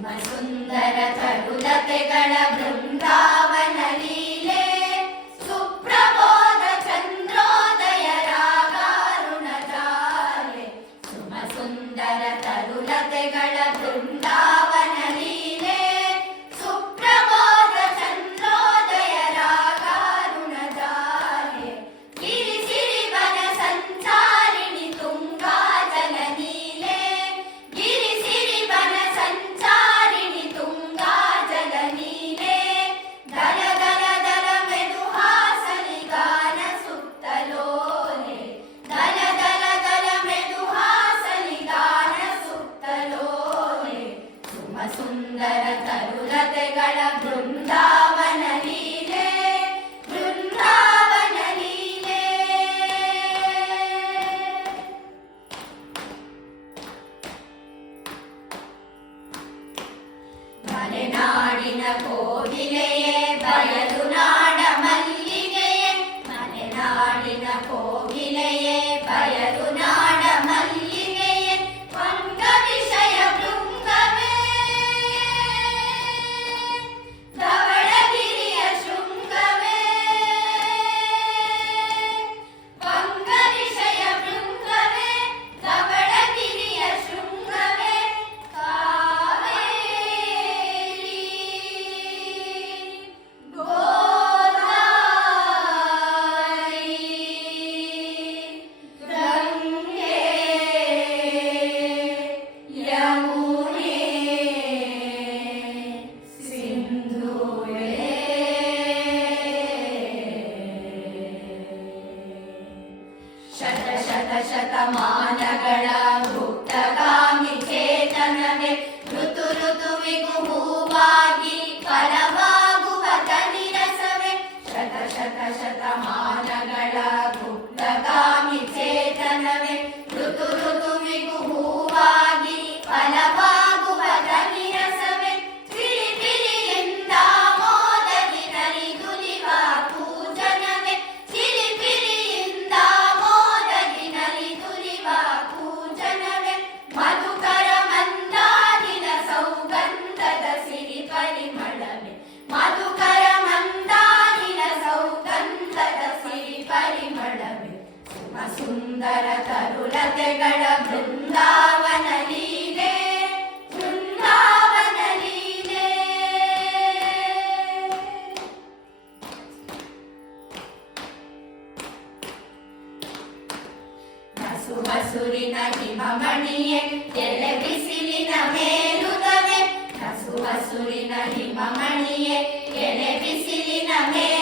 ಸುಂದರ ತರುಲತೆಗಳ ಬೃಂದಾವನ ಲೀಲೆ ಸುಪ್ರಬೋಧ ಚಂದ್ರೋದಯ ರಾಗಾರುಣ ಜಾಲೆ ಸುಮ ಸುಂದರ ತರುಲತೆಗಳ ಬೃಂದಾವನ ಲೀಲೆ ಸುಪ್ರಬೋಧ ಚಂದ್ರೋದಯ ರಾಗಾರುಣ ಜಾಲೆ ಗಿರಿ ಸಿರಿವನ ಸಂಚಾರಿಣಿ ತುಂಗಾ ಜಲ ನೀಲೆ ಗಿರಿ ಸಿರಿವನ ಸಂಚಾರಿಣಿ ತುಂಗಾ ಜಲ ನೀಲೆ ದಲ ದಲ ದಲ ಮೆದು ಹಾಸಲಿ ಗಾನ ಸುತ್ತಲೋಲೆ ದಲ ದಲ ದಲ ಮೆದು ಹಾಸಲಿ ಗಾನ ಸುತ್ತಲೋಲೆ ಸುಮ ಸುಂದರ ತರುಲತೆಗಳ ಬೃಂದಾವನ ಲೀಲೆ ಬೃಂದಾವನ ಲೀಲೆ ಮಲೆನಾಡಿನ ಕೋಗಿಲೆಯೇ ಬಯಲು ನಾಡ ಮಲ್ಲಿಗೆಯೇ ಮಲೆನಾಡಿನ ಕೋಗಿಲೆಯೇ ಬಯಲು ನಾಡ ಮಲ್ಲಿಗೆಯೇ ವಂಗ ವಿಷಯ ಭೃಂಗವೇ ಧವಳಗಿರಿಯ ಶೃಂಗವೇ ವಂಗ ವಿಷಯ ಭೃಂಗವೇ ಧವಳಗಿರಿಯ ಶೃಂಗವೇ ಕಾವೇರಿ ಗೋದಾವರಿ ಗಂಗೆ ಯಮುನೆ ಸಿಂಧುವೇ ಶತ ಶತ ಶತಮಾನಗಳ ಗುಪ್ತಗಾಮಿ ಚೇತನವೇ ಋತು ಋತುವಿಗೂ ಹೂವಾಗಿ ಫಲವಾಗುವ ಕನಿರಸವೇ ಶತ ಶತ ಶತಮಾನಗಳ ಗುಪ್ತಗಾಮಿ ಚೇತನವೇ ಋತು ಋತುವಿಗೂ ಹೂವಾಗಿ ಫಲವಾಗುವ ಕನಿರಸವೇ ಪಿಲಿ ಪಿಲಿಯಿಂದ ಮೋದದಿ ನಲಿದುಲಿವ ಪೂಜನವೇ ಚಿಲಿ ಪಿಲಿಯಿಂದ ಮೋದದಿ ನಲಿದುಲಿವ ಪೂಜನವೇ ಮಧುಕರ ಮಂದಾನಿನ ಸೌಗಂಧದ ಸಿರಿ ಪರಿಮಳವೇ ಮಧುಕರ ಮಂದಾನಿನ ಸೌಗಂಧದ ಸಿರಿ ಪರಿಮಳವೇ ಸುಮ ಸುಂದರ ತರುಲತೆಗಳ ಬೃಂದಾವನ ಲೀಲೆ ಬೃಂದಾವನ ಲೀಲೆ ಹಸು ಹಸುರಿನ ಹಿಮಮಣಿಯೇ ಎಲೆ ಬಿಸಿಲಿನ ಮೇಲುದವೇ ಹಸು ಹಸುರಿನ ಹಿಮಮಣಿಯೇ ಎಲೆ ಬಿಸಿಲಿನ ಮೇಲೆ